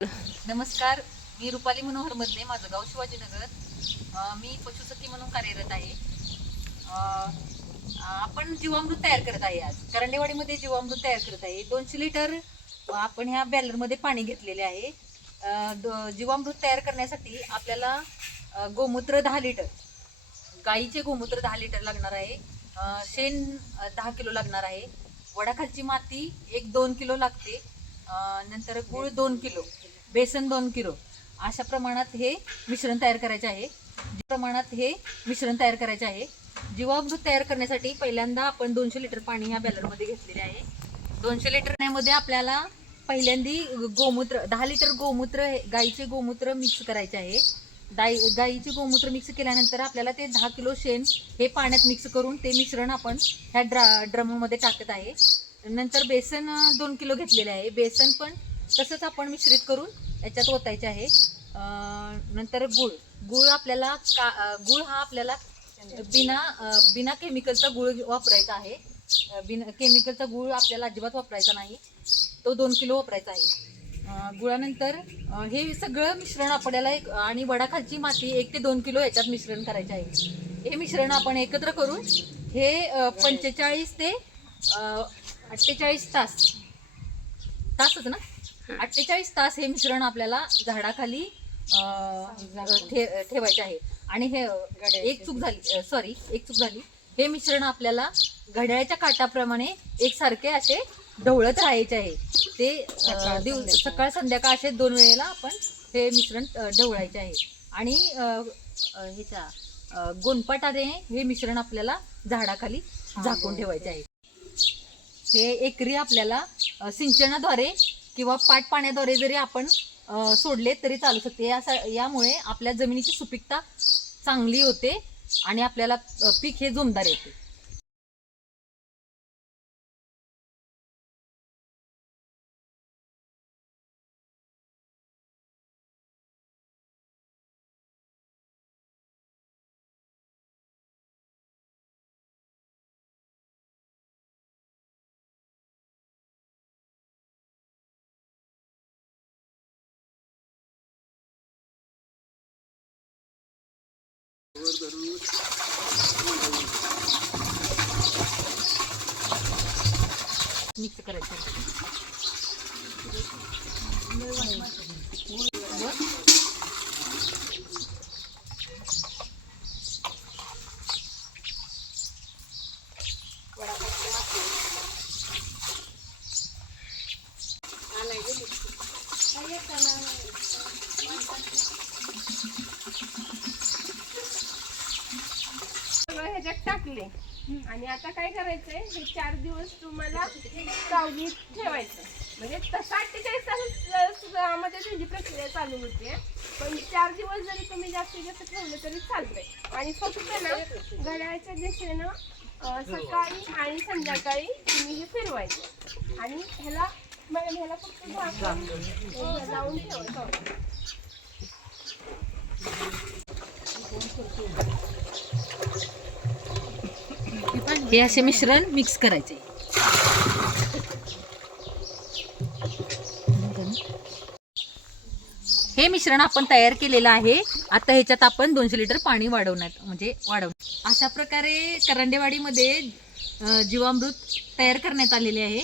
नमस्कार, मी रुपाली मनोहर मधले, माझं गाव शिवाजीनगर. मी पशुसखी म्हणून कार्यरत आहे. आपण जीवामृत तयार करत आहे. आज करंडेवाडीमध्ये जीवामृत तयार करत आहे. 200 लिटर आपण ह्या बॅलरमध्ये पाणी घेतलेले आहे. जीवामृत तयार करण्यासाठी आपल्याला गोमूत्र 10 लिटर, गाईचे गोमूत्र 10 लिटर लागणार आहे. शेण 10 किलो लागणार आहे. वडाखालची माती 1-2 किलो लागते. नंतर गूळ 2 किलो, बेसन 2 किलो, अशा प्रमाणात हे मिश्रण तयार करायचे आहे. जीवामृत तयार करण्यासाठी पहिल्यांदा आपण 200 लिटर पाणी ह्या बॅलरमध्ये घेतलेले आहे. 200 लिटर पाण्यामध्ये आपल्याला पहिल्यांदा गोमूत्र 10 लिटर गोमूत्र, गाईचे गोमूत्र मिक्स करायचे आहे. गाईचे गोमूत्र मिक्स केल्यानंतर आपल्याला ते 10 किलो शेण हे पाण्यात मिक्स करून ते मिश्रण आपण ह्या ड्रममध्ये टाकत आहे. नंतर बेसन 2 किलो घेतलेले आहे. बेसन पण तसंच आपण मिश्रित करून याच्यात ओतायचे आहे. नंतर गूळ आपल्याला गूळ हा आपल्याला बिना केमिकलचा गूळ वापरायचा आहे. बिना केमिकलचा गूळ आपल्याला अजिबात वापरायचा नाही. तो 2 किलो वापरायचा आहे. गुळानंतर हे सगळं मिश्रण आपल्याला आणि वडाखालची माती 1 ते 2 किलो याच्यात मिश्रण करायचे आहे. हे मिश्रण आपण एकत्र करून हे 45 ते 48 तासच ना 48 तास हे मिश्रण आपल्याला झाडाखाली ठेवायचे आहे. आणि हे एक चूक झाली, हे मिश्रण आपल्याला घड्याळ्याच्या काटाप्रमाणे एकसारखे असे ढवळत राहायचे आहे. ते सकाळ संध्याकाळ असे 2 वेळेला आपण हे मिश्रण ढवळायचे आहे. आणि ह्याच्या गोनपाटाने हे मिश्रण आपल्याला झाडाखाली झाकून ठेवायचे आहे. हे एकरी आपल्याला सिंचनाद्वारे किंवा पाण्याद्वारे जरी आपण सोडले तरी चालू शकते. यामुळे आपल्या जमिनीची सुपीकता चांगली होते आणि आपल्याला पीक हे जोमदार येते. मिक्स करायचं. ह्याच्यात टाकले आणि आता काय करायचंय, हे 4 दिवस तुम्हाला सावलीत ठेवायचं. म्हणजे तसं 48 तासामध्ये त्याची प्रक्रिया चालू होते. पण 4 दिवस जरी तुम्ही जास्तीत जास्त ठेवलं तरी चालतंय. आणि फक्त ना घड्याळ्याच्या दिशेनं सकाळी आणि संध्याकाळी तुम्ही हे फिरवायचं. आणि ह्याला फक्त लावून ठेवायचं. हे असे मिश्रण मिक्स करायचे. हे मिश्रण आपण तयार केलेलं आहे. आता ह्याच्यात आपण 200 लिटर पाणी वाढवणार. अशा प्रकारे करंडेवाडीमध्ये जीवामृत तयार करण्यात आलेले आहे.